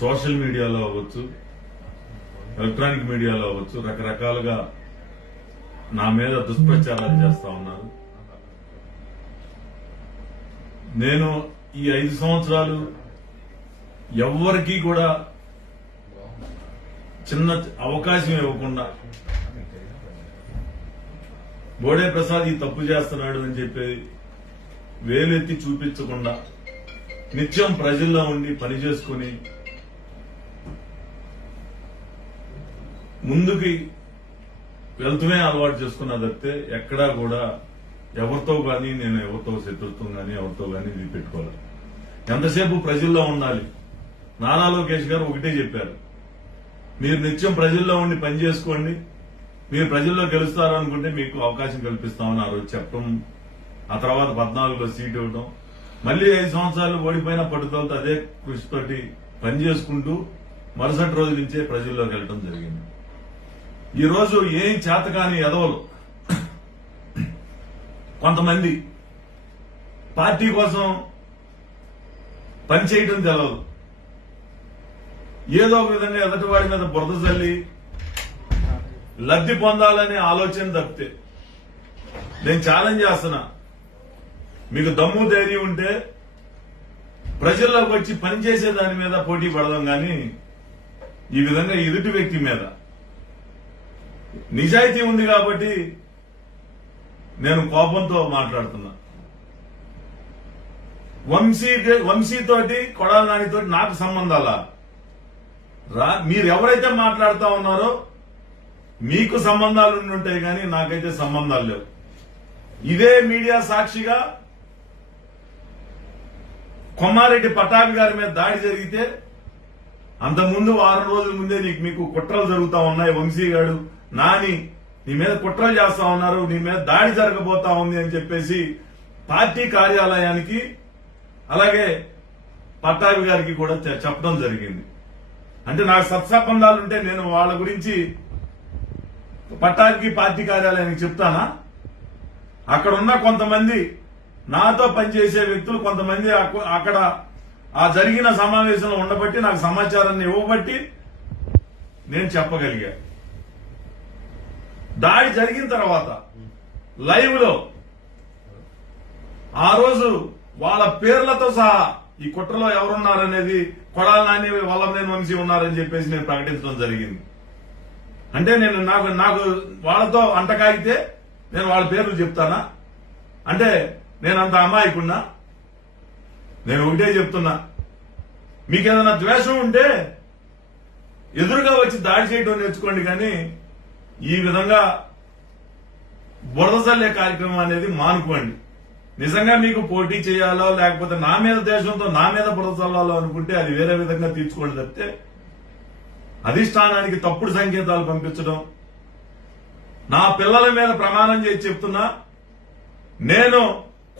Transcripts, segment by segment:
social మీడియాలో అవ్వచ్చు electronic మీడియాలో అవ్వచ్చు రకరకాలుగా నా మీద దుష్ప్రచారాలు చేస్తా ఉన్నారు నేను ఈ ఐదు సంవత్సరాలు ఎవ్వరికీ కూడా చిన్న అవకాశం ఇవ్వకుండా బోడే ప్రసాద్ ఈ తప్పు చేస్తున్నాడు అని చెప్పేది వేలెత్తి చూపించకుండా నిత్యం ప్రజల్లో ఉండి పని చేసుకుని ముందుకి వెళ్తూనే అలవాటు చేసుకున్నా తప్పితే ఎక్కడా కూడా ఎవరితో కానీ నేను ఎవరితో శత్రుత్వం కానీ ఎవరితో కానీ ఇది పెట్టుకోలేదు ఎంతసేపు ప్రజల్లో ఉండాలి నారా లోకేష్ గారు ఒకటే చెప్పారు మీరు నిత్యం ప్రజల్లో ఉండి పని చేసుకోండి మీరు ప్రజల్లో గెలుస్తారు అనుకుంటే మీకు అవకాశం కల్పిస్తామని ఆ రోజు చెప్పడం ఆ తర్వాత పద్నాలుగులో సీట్ ఇవ్వడం మళ్లీ ఐదు సంవత్సరాలు ఓడిపోయిన పట్టుదలతో అదే కృషితోటి పని చేసుకుంటూ మరుసటి రోజు నుంచే ప్రజల్లోకి వెళ్ళడం జరిగింది ఈరోజు ఏం చేత కాని ఎదవలు కొంతమంది పార్టీ కోసం పనిచేయటం తెలవదు ఏదో ఒక విధంగా వాడి మీద బురద చల్లి లబ్ధి పొందాలనే ఆలోచన తప్పితే నేను ఛాలెంజ్ చేస్తున్నా మీకు దమ్ము ధైర్యం ఉంటే ప్రజల్లోకి వచ్చి పనిచేసే దాని మీద పోటీ పడదాం కానీ ఈ విధంగా ఎదుటి వ్యక్తి మీద నిజాయితీ ఉంది కాబట్టి నేను కోపంతో మాట్లాడుతున్నా వంశీ వంశీతోటి కొడాల నానితోటి నాకు సంబంధాలా రా మీరు ఎవరైతే మాట్లాడుతా ఉన్నారో మీకు సంబంధాలు ఉంటాయి కానీ నాకైతే సంబంధాలు లేవు ఇదే మీడియా సాక్షిగా కొమారెడ్డి పటాబి గారి మీద దాడి జరిగితే అంతకుముందు వారం రోజుల ముందే నీకు మీకు కుట్రలు జరుగుతా ఉన్నాయి వంశీ గారు నాని నీ మీద కుట్రలు చేస్తా ఉన్నారు నీ మీద దాడి జరగబోతా ఉంది అని చెప్పేసి పార్టీ కార్యాలయానికి అలాగే పట్టాభి గారికి కూడా చెప్పడం జరిగింది అంటే నాకు సత్సంబంధాలు ఉంటే నేను వాళ్ళ గురించి పట్టాభికి పార్టీ కార్యాలయానికి చెప్తానా అక్కడ ఉన్న కొంతమంది నాతో పనిచేసే వ్యక్తులు కొంతమంది అక్కడ ఆ జరిగిన సమావేశంలో ఉండబట్టి నాకు సమాచారాన్ని ఇవ్వబట్టి నేను చెప్పగలిగాను దాడి జరిగిన తర్వాత లైవ్ లో ఆ రోజు వాళ్ళ పేర్లతో సహా ఈ కుట్రలో ఎవరున్నారనేది కొడాల నాని మీద మనిషి ఉన్నారని చెప్పేసి నేను ప్రకటించడం జరిగింది అంటే నేను నాకు నాకు వాళ్ళతో అంటకాగితే నేను వాళ్ళ పేర్లు చెప్తానా అంటే నేను అంత అమాయకున్నా నేను ఒకటే చెప్తున్నా మీకేదైనా ద్వేషం ఉంటే ఎదురుగా వచ్చి దాడి చేయడం నేర్చుకోండి కానీ ఈ విధంగా బురదజల్లే కార్యక్రమం అనేది మానుకోండి నిజంగా మీకు పోటీ చేయాలో లేకపోతే నా మీద దేశంతో నా మీద బురదజల్లాలో అనుకుంటే అది వేరే విధంగా తీర్చుకోండి తప్పితే అధిష్టానానికి తప్పుడు సంకేతాలు పంపించడం నా పిల్లల మీద ప్రమాణం చేసి చెప్తున్నా నేను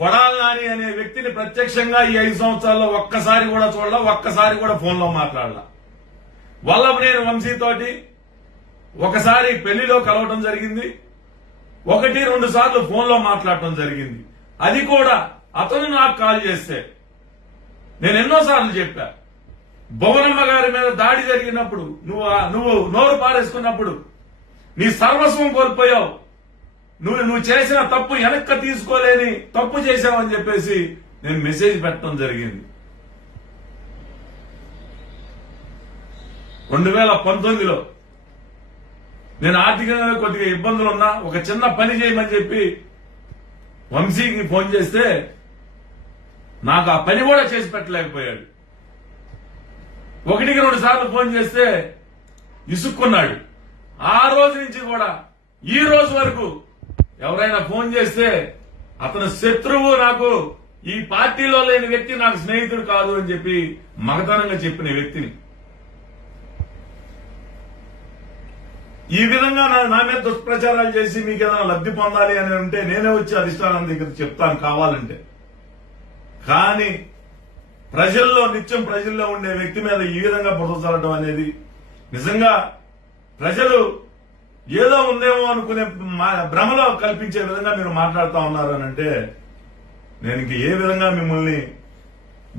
కొడాల నాని అనే వ్యక్తిని ప్రత్యక్షంగా ఈ ఐదు సంవత్సరాల్లో ఒక్కసారి కూడా చూడాల ఒక్కసారి కూడా ఫోన్లో మాట్లాడాల వల్లభనేని వంశీతోటి ఒకసారి పెళ్లిలో కలవటం జరిగింది ఒకటి రెండు సార్లు ఫోన్లో మాట్లాడటం జరిగింది అది కూడా అతను నాకు కాల్ చేస్తే నేను ఎన్నోసార్లు చెప్పా భువనమ్మ గారి మీద దాడి జరిగినప్పుడు నువ్వు నువ్వు నోరు పారేసుకున్నప్పుడు నీ సర్వస్వం కోల్పోయావు నువ్వు నువ్వు చేసిన తప్పు వెనక్క తీసుకోలేని తప్పు చేశావని చెప్పేసి నేను మెసేజ్ పెట్టడం జరిగింది రెండు వేల పంతొమ్మిదిలో నేను ఆర్థికంగా కొద్దిగా ఇబ్బందులు ఉన్నా ఒక చిన్న పని చేయమని చెప్పి వంశీకి ఫోన్ చేస్తే నాకు ఆ పని కూడా చేసి పెట్టలేకపోయాడు ఒకటికి రెండు సార్లు ఫోన్ చేస్తే ఇసుక్కున్నాడు ఆ రోజు నుంచి కూడా ఈ రోజు వరకు ఎవరైనా ఫోన్ చేస్తే అతను శత్రువు నాకు ఈ పార్టీలో లేని వ్యక్తి నాకు స్నేహితుడు కాదు అని చెప్పి మగతనంగా చెప్పిన వ్యక్తిని ఈ విధంగా నా మీద దుష్ప్రచారాలు చేసి మీకు ఏదైనా లబ్ధి పొందాలి అని అంటే నేనే వచ్చి అధిష్టానం దగ్గర చెప్తాను కావాలంటే కానీ ప్రజల్లో నిత్యం ప్రజల్లో ఉండే వ్యక్తి మీద ఈ విధంగా బురదచల్లడం అనేది నిజంగా ప్రజలు ఏదో ఉందేమో అనుకునే భ్రమలో కల్పించే విధంగా మీరు మాట్లాడుతూ ఉన్నారనంటే నేను ఇంక ఏ విధంగా మిమ్మల్ని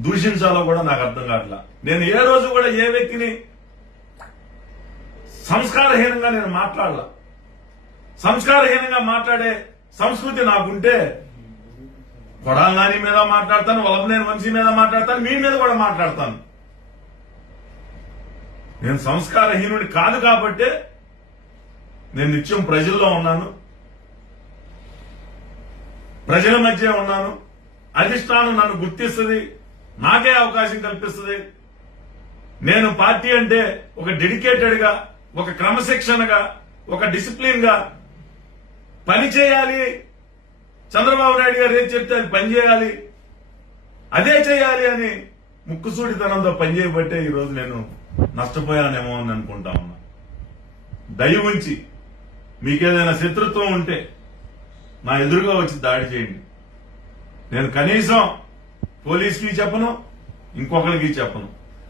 దూషించాలో కూడా నాకు అర్థం కావట్లా నేను ఏ రోజు కూడా ఏ వ్యక్తిని సంస్కారహీనంగా నేను మాట్లాడాల సంస్కారహీనంగా మాట్లాడే సంస్కృతి నాకుంటే కొడాల నాని మీద మాట్లాడతాను వలపనేని వంశీ మీద మాట్లాడతాను మీ మీద కూడా మాట్లాడతాను నేను సంస్కారహీనుడి కాదు కాబట్టే నేను నిత్యం ప్రజల్లో ఉన్నాను ప్రజల మధ్య ఉన్నాను అధిష్టానం నన్ను గుర్తిస్తుంది నాకే అవకాశం కల్పిస్తుంది నేను పార్టీ అంటే ఒక డెడికేటెడ్గా ఒక క్రమశిక్షణగా ఒక డిసిప్లిన్ గా పని చేయాలి చంద్రబాబు నాయుడు గారు ఏది చెప్తే అది పని చేయాలి అదే చేయాలి అని ముక్కుసూడితనంతో పనిచేయబట్టే ఈరోజు నేను నష్టపోయానేమో అని అనుకుంటా ఉన్నా దయ ఉంచి మీకేదైనా శత్రుత్వం ఉంటే నా ఎదురుగా వచ్చి దాడి చేయండి నేను కనీసం పోలీస్కి చెప్పను ఇంకొకరికి చెప్పను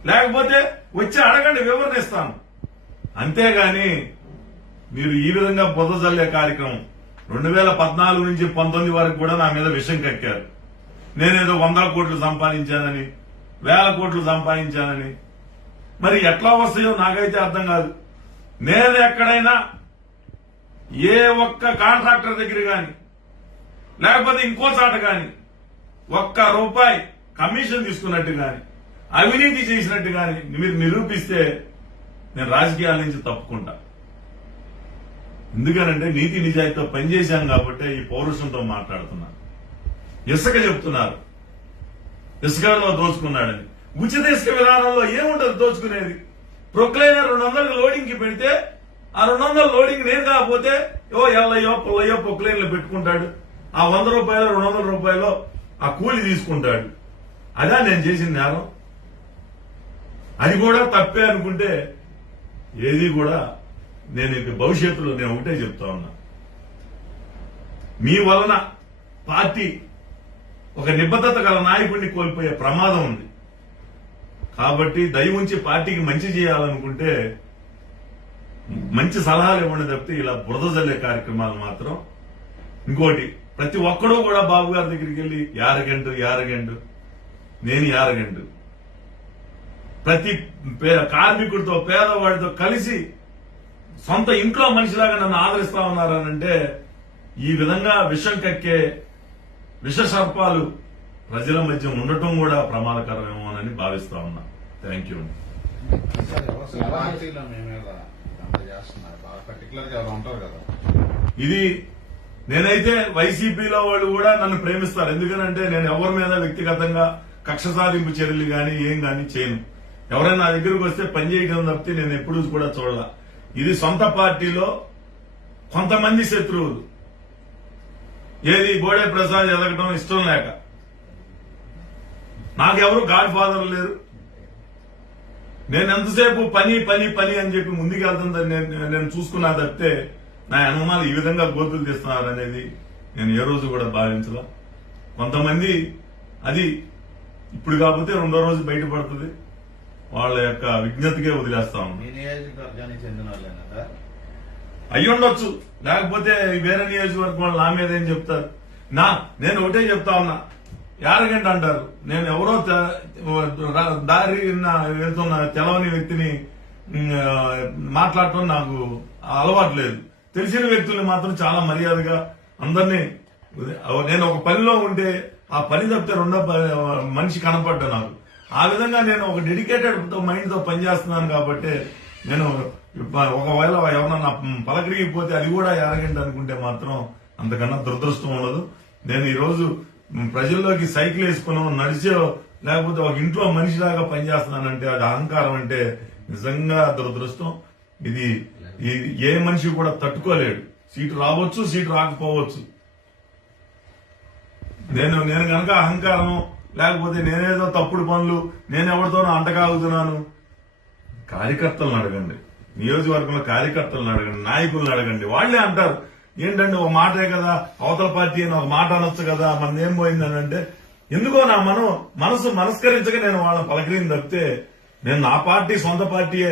లేకపోతే వచ్చి అడగండి వివరణ ఇస్తాను అంతేగాని మీరు ఈ విధంగా బుద్ధ చల్లే కార్యక్రమం రెండు వేల పద్నాలుగు నుంచి పంతొమ్మిది వరకు కూడా నా మీద విషం కక్కారు నేనేదో వందల కోట్లు సంపాదించానని వేల కోట్లు సంపాదించానని మరి ఎట్లా వస్తాయో నాకైతే అర్థం కాదు నేను ఎక్కడైనా ఏ ఒక్క కాంట్రాక్టర్ దగ్గర కానీ లేకపోతే ఇంకో చాట కానీ ఒక్క రూపాయి కమిషన్ తీసుకున్నట్టు కానీ అవినీతి చేసినట్టు కానీ మీరు నిరూపిస్తే నేను రాజకీయాల నుంచి తప్పుకుంటా ఎందుకనంటే నీతి నిజాయితీతో పనిచేశాం కాబట్టి ఈ పౌరుషంతో మాట్లాడుతున్నాను ఇసుక చెప్తున్నారు ఇసుకలో దోచుకున్నాడని ఉచిత ఇసుక విధానంలో ఏముంటది దోచుకునేది ప్రొక్లైన రెండు లోడింగ్ కి పెడితే ఆ రెండు వందల లోడింగ్ నేను కాకపోతే ఓ ఎల్లయ్యో పొల్లయ్యో పొక్లైన్లు పెట్టుకుంటాడు ఆ వంద రూపాయలు రెండు వందల రూపాయలు ఆ కూలి తీసుకుంటాడు అదే నేను చేసిన నేరం అది కూడా తప్పే అనుకుంటే ఏది కూడా నేను ఇక భవిష్యత్తులో నేను ఒకటే చెప్తా ఉన్నా మీ వలన పార్టీ ఒక నిబద్ధత గల నాయకుడిని కోల్పోయే ప్రమాదం ఉంది కాబట్టి దయ ఉంచి పార్టీకి మంచి చేయాలనుకుంటే మంచి సలహాలు ఇవ్వండి తప్పితే ఇలా బురద చల్లే కార్యక్రమాలు మాత్రం ఇంకోటి ప్రతి ఒక్కడూ కూడా బాబు గారి దగ్గరికి వెళ్ళి యారగండు యారగండు నేను యారగండు ప్రతి కార్మికుడితో పేదవాడితో కలిసి సొంత ఇంట్లో మనిషిలాగా నన్ను ఆదరిస్తా ఉన్నారనంటే ఈ విధంగా విషం కక్కే విష సర్పాలు ప్రజల మధ్య ఉండటం కూడా ప్రమాదకరమేమో అని భావిస్తా ఉన్నా థ్యాంక్ యూ ఇది నేనైతే వైసీపీలో వాళ్ళు కూడా నన్ను ప్రేమిస్తారు ఎందుకనంటే నేను ఎవరి మీద వ్యక్తిగతంగా కక్ష సాధింపు చర్యలు కానీ ఏం కానీ చేయను ఎవరైనా నా దగ్గరకు వస్తే పని చేయగలం తప్పితే నేను ఎప్పుడూ కూడా చూడాల ఇది సొంత పార్టీలో కొంతమంది శత్రువులు ఏది బోడే ప్రసాద్ ఎదగడం ఇష్టం లేక నాకెవరు గాడ్ ఫాదర్ లేరు నేను ఎంతసేపు పని పని పని అని చెప్పి ముందుకెళ్తుందని నేను నేను చూసుకున్నా తప్పితే నా అనుమానాలు ఈ విధంగా గోతులు తీస్తున్నారు అనేది నేను ఏ రోజు కూడా భావించలా కొంతమంది అది ఇప్పుడు కాకపోతే రెండో రోజు బయటపడుతుంది వాళ్ళ యొక్క విజ్ఞతకే వదిలేస్తాం అయ్యి ఉండొచ్చు లేకపోతే వేరే నియోజకవర్గం వాళ్ళు నా మీద ఏం చెప్తారు నా నేను ఒకటే చెప్తా ఉన్నా యారగంట అంటారు నేను ఎవరో దారి వెళ్తున్న తెలవని వ్యక్తిని మాట్లాడటం నాకు అలవాటు లేదు తెలిసిన వ్యక్తుల్ని మాత్రం చాలా మర్యాదగా అందరినీ నేను ఒక పనిలో ఉంటే ఆ పని తప్పితే రెండో మనిషి కనపడ్డా నాకు ఆ విధంగా నేను ఒక డెడికేటెడ్ మైండ్తో పనిచేస్తున్నాను కాబట్టి నేను ఒకవేళ ఎవరన్నా పలకరిగిపోతే అది కూడా ఎరగండి అనుకుంటే మాత్రం అంతకన్నా దురదృష్టం ఉండదు నేను ఈరోజు ప్రజల్లోకి సైకిల్ వేసుకున్నాం నడిచే లేకపోతే ఒక ఇంట్లో మనిషిలాగా పనిచేస్తున్నానంటే అది అహంకారం అంటే నిజంగా దురదృష్టం ఇది ఏ మనిషి కూడా తట్టుకోలేడు సీటు రావచ్చు సీటు రాకపోవచ్చు నేను నేను కనుక అహంకారం లేకపోతే నేనేదో తప్పుడు పనులు నేను ఎవరితోనో అంటకాగుతున్నాను కార్యకర్తలను అడగండి నియోజకవర్గంలో కార్యకర్తలను అడగండి నాయకులను అడగండి వాళ్లే అంటారు ఏంటంటే ఒక మాటే కదా అవతల పార్టీ అని ఒక మాట అనొచ్చు కదా మన ఏం పోయిందని అంటే ఎందుకో నా మనం మనసు మనస్కరించక నేను వాళ్ళని పలకరిని తప్పితే నేను నా పార్టీ సొంత పార్టీయే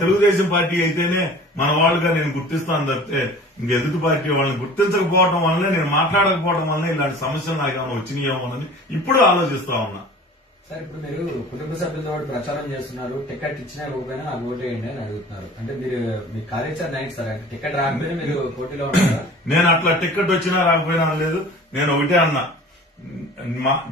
తెలుగుదేశం పార్టీ అయితేనే మన వాళ్ళుగా నేను గుర్తిస్తాను తప్పితే ఇంక ఎదుటి పార్టీ వాళ్ళని గుర్తించకపోవడం వల్లనే నేను మాట్లాడకపోవడం వల్లనే ఇలాంటి సమస్యలు నాకు ఏమైనా వచ్చినాయేమోనని ఇప్పుడు ఆలోచిస్తా ఉన్నా సార్ ఇప్పుడు మీరు కుటుంబ సభ్యులతో ప్రచారం చేస్తున్నారు టికెట్ ఇచ్చినా ఇవ్వకపోయినా నాకు వేయండి అని అడుగుతున్నారు అంటే మీరు మీ కార్యాచరణ ఏంటి సార్ అంటే టికెట్ రాకపోయినా మీరు పోటీలో ఉన్నారు నేను అట్లా టికెట్ వచ్చినా రాకపోయినా లేదు నేను ఒకటే అన్నా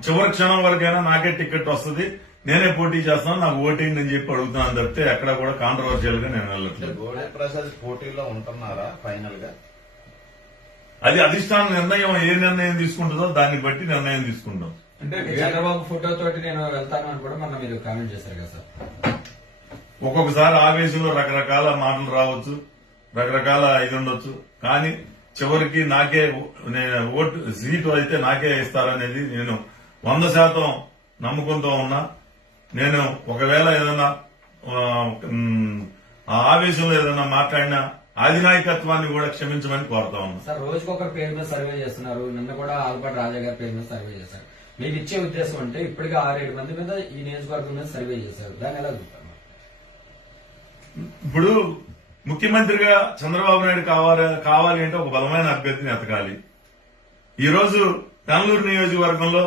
చివరి క్షణం వరకైనా నాకే టికెట్ వస్తుంది నేనే పోటీ చేస్తాను నాకు ఓటింగ్ అని చెప్పి అడుగుతున్నాను తప్పితే ఎక్కడ కూడా కాంట్రవర్షియల్ గా నేను వెళ్ళట్లేదు గోడే ప్రసాద్ పోటీలో ఉంటున్నారా ఫైనల్ గా అది అధిష్టానం నిర్ణయం ఏ నిర్ణయం తీసుకుంటుందో దాన్ని బట్టి నిర్ణయం తీసుకుంటాం అంటే చంద్రబాబు ఫోటో తోటి నేను వెళ్తాను అని కూడా మన మీరు కామెంట్ చేశారు కదా సార్ ఒక్కొక్కసారి ఆవేశంలో రకరకాల మాటలు రావచ్చు రకరకాల ఇది ఉండొచ్చు కానీ చివరికి నాకే నేను ఓటు సీటు అయితే నాకే ఇస్తారనేది నేను వంద శాతం నమ్మకంతో ఉన్నా నేను ఒకవేళ ఏదైనా ఆవేశంలో ఏదైనా మాట్లాడినా అధినాయకత్వాన్ని కూడా క్షమించమని కోరుతా ఉన్నాను సార్ రోజుకొకరు పేరు మీద సర్వే చేస్తున్నారు నిన్న కూడా ఆల్పాటి రాజా గారి పేరు మీద సర్వే చేశారు మీకు ఇచ్చే ఉద్దేశం అంటే ఇప్పటికే ఆరేడు మంది మీద ఈ నియోజకవర్గం మీద సర్వే చేశారు దాన్ని ఎలా చూస్తారు ఇప్పుడు ముఖ్యమంత్రిగా చంద్రబాబు నాయుడు కావాలి కావాలి అంటే ఒక బలమైన అభ్యర్థిని ఎతకాలి ఈరోజు బెంగళూరు నియోజకవర్గంలో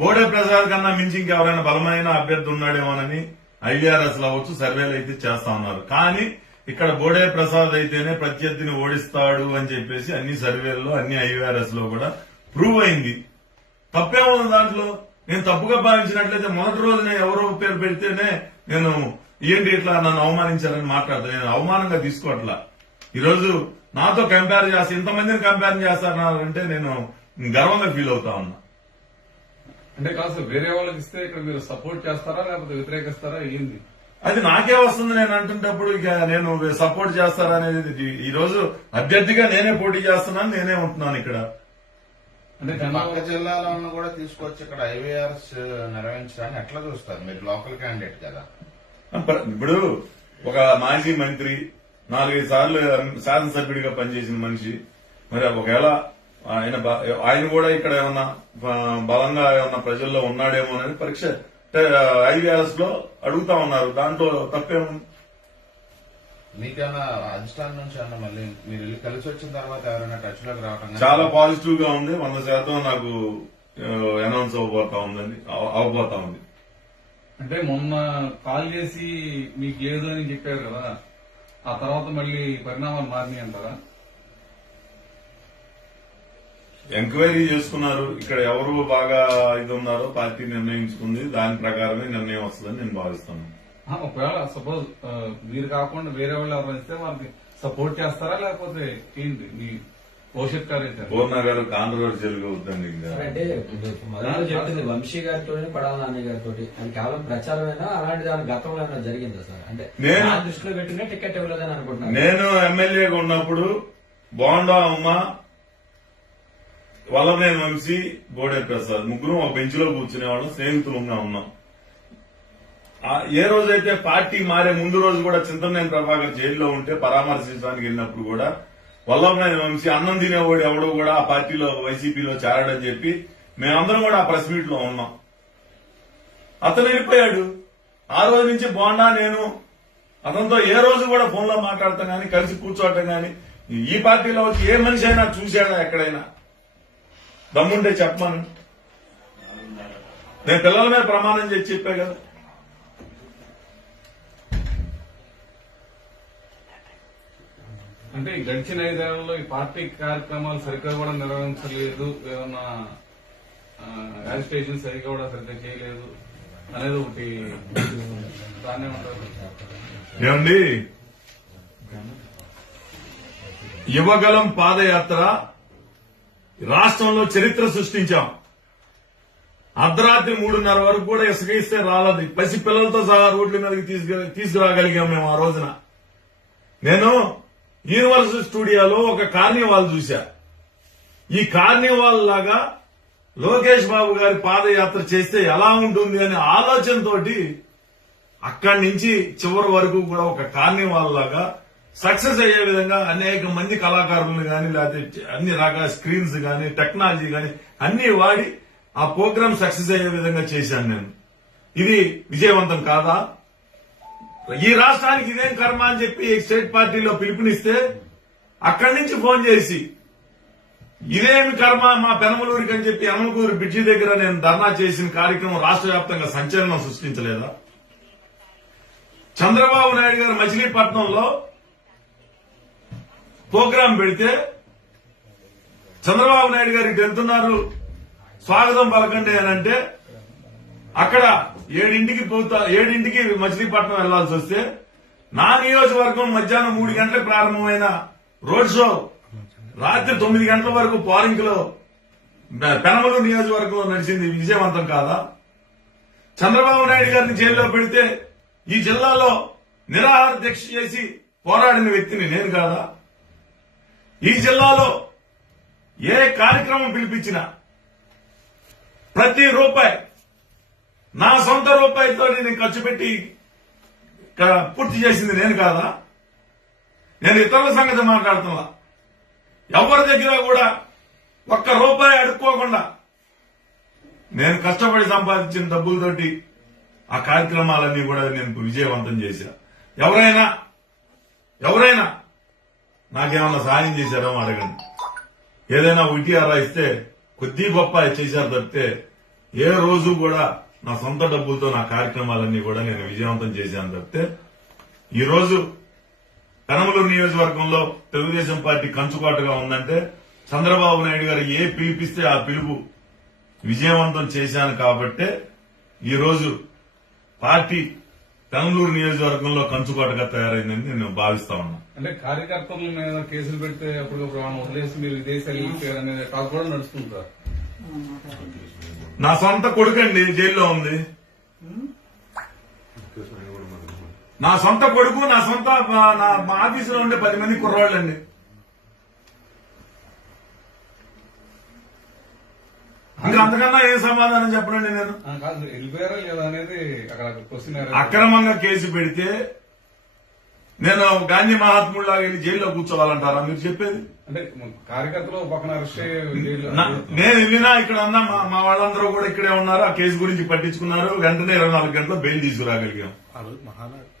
బోడే ప్రసాద్ కన్నా మించి ఇంకెవరైనా బలమైన అభ్యర్థి ఉన్నాడేమోనని ఐవీఆర్ఎస్ లో అవ్వచ్చు సర్వేలు అయితే చేస్తా ఉన్నారు కానీ ఇక్కడ బోడే ప్రసాద్ అయితేనే ప్రత్యర్థిని ఓడిస్తాడు అని చెప్పేసి అన్ని సర్వేల్లో అన్ని ఐవీఆర్ఎస్ లో కూడా ప్రూవ్ అయింది తప్పేముంది దాంట్లో నేను తప్పుగా భావించినట్లయితే మొదటి రోజు నేను ఎవరో పేరు పెడితేనే నేను ఏంటి ఇట్లా నన్ను అవమానించాలని మాట్లాడతాను నేను అవమానంగా తీసుకోవట్లా ఈరోజు నాతో కంపేర్ చేస్తా ఇంతమందిని కంపేర్ చేస్తారంటే నేను గర్వంగా ఫీల్ అవుతా ఉన్నా అంటే కాస్త వేరే వాళ్ళకి ఇస్తే ఇక్కడ మీరు సపోర్ట్ చేస్తారా లేకపోతే వ్యతిరేకిస్తారా ఏంది అది నాకే వస్తుంది నేను అంటున్నప్పుడు ఇక నేను సపోర్ట్ చేస్తారా అనేది ఈ రోజు అభ్యర్థిగా నేనే పోటీ చేస్తున్నాను నేనే ఉంటున్నాను ఇక్కడ అంటే పక్క జిల్లాలను కూడా తీసుకొచ్చి ఇక్కడ ఐవీఆర్స్ నిర్వహించడానికి ఎట్లా చూస్తారు మీరు లోకల్ క్యాండిడేట్ కదా ఇప్పుడు ఒక మాజీ మంత్రి నాలుగైదు సార్లు శాసనసభ్యుడిగా పనిచేసిన మనిషి మరి ఒకవేళ ఆయన ఆయన కూడా ఇక్కడ ఏమన్నా బలంగా ఏమన్నా ప్రజల్లో ఉన్నాడేమో అనేది పరీక్ష ఐవీఆర్ఎస్ లో అడుగుతా ఉన్నారు దాంట్లో తప్పేం మీకన్నా అధిష్టానం నుంచి అన్న మళ్ళీ మీరు కలిసి వచ్చిన తర్వాత ఎవరైనా టచ్ లోకి చాలా పాజిటివ్ గా ఉంది వంద శాతం నాకు అనౌన్స్ అవ్వబోతా ఉందండి అవ్వబోతా ఉంది అంటే మొన్న కాల్ చేసి మీకు ఏదో అని చెప్పారు కదా ఆ తర్వాత మళ్ళీ పరిణామాలు మారినాయి అంటారా ఎంక్వైరీ చేసుకున్నారు ఇక్కడ ఎవరు బాగా ఇది ఉన్నారో పార్టీ నిర్ణయించుకుంది దాని ప్రకారమే నిర్ణయం వస్తుందని నేను భావిస్తాను ఒకవేళ సపోజ్ మీరు కాకుండా వేరే వాళ్ళు ఎవరు వస్తే వాళ్ళకి సపోర్ట్ చేస్తారా లేకపోతే ఏంటి మీ భవిష్యత్ కార్యక్రమం పూర్ణా గారు కాంట్రవర్సీలుగా వద్దండి అంటే వంశీ గారితో పడాల అనే గారితో అది కేవలం ప్రచారమేనా అలాంటి దాని గతంలో ఏమైనా జరిగిందా సార్ అంటే దృష్టిలో పెట్టిన టికెట్ ఇవ్వలేదని అనుకుంటున్నాను నేను ఎమ్మెల్యేగా ఉన్నప్పుడు బాండా అమ్మ వల్లనే వంశీ బోడే ప్రసాద్ ముగ్గురు మా బెంచ్ లో కూర్చునేవాళ్ళం స్నేహితులుగా ఉన్నాం ఏ రోజైతే పార్టీ మారే ముందు రోజు కూడా చింతనేని ప్రభాకర్ జైల్లో ఉంటే పరామర్శించడానికి వెళ్ళినప్పుడు కూడా వల్లభనేని వంశీ అన్నం తినేవాడు ఎవడో కూడా ఆ పార్టీలో వైసీపీలో చేరడం చెప్పి మేమందరం కూడా ఆ ప్రెస్ మీట్ లో ఉన్నాం అతను వెళ్ళిపోయాడు ఆ రోజు నుంచి బాగున్నా నేను అతనితో ఏ రోజు కూడా ఫోన్లో మాట్లాడతాం కానీ కలిసి కూర్చోవటం కానీ ఈ పార్టీలో వచ్చి ఏ మనిషి అయినా చూశాడా ఎక్కడైనా దమ్ముంటే చెప్పమను నేను పిల్లల మీద ప్రమాణం చేసి చెప్పా కదా అంటే గడిచిన ఐదేళ్లలో ఈ పార్టీ కార్యక్రమాలు సరిగ్గా కూడా నిర్వహించలేదు ఏమన్నా యాజిటేషన్ సరిగ్గా కూడా సరిగ్గా చేయలేదు అనేది ఒకటి దాన్నే ఉంటారు ఏమండి యువగలం పాదయాత్ర రాష్ట్రంలో చరిత్ర సృష్టించాం అర్ధరాత్రి మూడున్నర వరకు కూడా ఇసుక ఇస్తే రాలేదు పసి పిల్లలతో సహా రోడ్ల మీదకి తీసుకురాగలిగాం మేము ఆ రోజున నేను యూనివర్సిటీ స్టూడియోలో ఒక కార్నివాల్ చూశా ఈ కార్నివాల్ లాగా లోకేష్ బాబు గారి పాదయాత్ర చేస్తే ఎలా ఉంటుంది అనే ఆలోచనతోటి అక్కడి నుంచి చివరి వరకు కూడా ఒక కార్నివాల్ లాగా సక్సెస్ అయ్యే విధంగా అనేక మంది కళాకారులను కానీ లేకపోతే అన్ని రకాల స్క్రీన్స్ కానీ టెక్నాలజీ కానీ అన్ని వాడి ఆ ప్రోగ్రామ్ సక్సెస్ అయ్యే విధంగా చేశాను నేను ఇది విజయవంతం కాదా ఈ రాష్ట్రానికి ఇదేం కర్మ అని చెప్పి స్టేట్ పార్టీలో పిలుపునిస్తే అక్కడి నుంచి ఫోన్ చేసి ఇదేమి కర్మ మా పెనమలూరికి అని చెప్పి అమలకూరు బ్రిడ్జి దగ్గర నేను ధర్నా చేసిన కార్యక్రమం రాష్ట్ర వ్యాప్తంగా సంచలనం సృష్టించలేదా చంద్రబాబు నాయుడు గారు మచిలీపట్నంలో ప్రోగ్రాం పెడితే చంద్రబాబు నాయుడు గారికి వెళ్తున్నారు స్వాగతం పలకండి అని అంటే అక్కడ ఏడింటికి పోతా ఏడింటికి మచిలీపట్నం వెళ్లాల్సి వస్తే నా నియోజకవర్గం మధ్యాహ్నం మూడు గంటలకు ప్రారంభమైన రోడ్ షో రాత్రి తొమ్మిది గంటల వరకు పారింగ్ లో పెనమలు నియోజకవర్గంలో నడిచింది విజయవంతం కాదా చంద్రబాబు నాయుడు గారిని జైల్లో పెడితే ఈ జిల్లాలో నిరాహార దీక్ష చేసి పోరాడిన వ్యక్తిని నేను కాదా ఈ జిల్లాలో ఏ కార్యక్రమం పిలిపించినా ప్రతి రూపాయి నా సొంత రూపాయితో నేను ఖర్చు పెట్టి పూర్తి చేసింది నేను కాదా నేను ఇతరుల సంగతి మాట్లాడుతున్నా ఎవరి దగ్గర కూడా ఒక్క రూపాయి అడుక్కోకుండా నేను కష్టపడి సంపాదించిన డబ్బులతోటి ఆ కార్యక్రమాలన్నీ కూడా నేను విజయవంతం చేశా ఎవరైనా ఎవరైనా నాకేమన్నా సాయం చేశారేమో అడగండి ఏదైనా ఒకటి అలా ఇస్తే కొద్ది గొప్ప చేశారు తప్పితే ఏ రోజు కూడా నా సొంత డబ్బులతో నా కార్యక్రమాలన్నీ కూడా నేను విజయవంతం చేశాను తప్పితే ఈరోజు కనమలూరు నియోజకవర్గంలో తెలుగుదేశం పార్టీ కంచుకోటగా ఉందంటే చంద్రబాబు నాయుడు గారు ఏ పిలిపిస్తే ఆ పిలుపు విజయవంతం చేశాను కాబట్టే ఈరోజు పార్టీ బెంగళూరు నియోజకవర్గంలో కంచుకోటగా తయారైందని నేను భావిస్తా ఉన్నా అంటే కార్యకర్తల మీద కేసులు పెడితే అప్పుడు వదిలేసి మీరు విదేశాలు నడుస్తుంది నా సొంత కొడుకండి జైల్లో ఉంది నా సొంత కొడుకు నా సొంత నా ఆఫీసులో ఉండే పది మంది కుర్రాళ్ళండి అంతకన్నా ఏ సమాధానం చెప్పండి నేను అక్రమంగా కేసు పెడితే నేను గాంధీ మహాత్ముడు లాగా వెళ్ళి జైల్లో కూర్చోవాలంటారా మీరు చెప్పేది అంటే పక్కన నేను వెళ్ళినా ఇక్కడ అన్నా మా వాళ్ళందరూ కూడా ఇక్కడే ఉన్నారు ఆ కేసు గురించి పట్టించుకున్నారు వెంటనే ఇరవై నాలుగు గంటల బెయిల్ తీసుకురాగలిగాం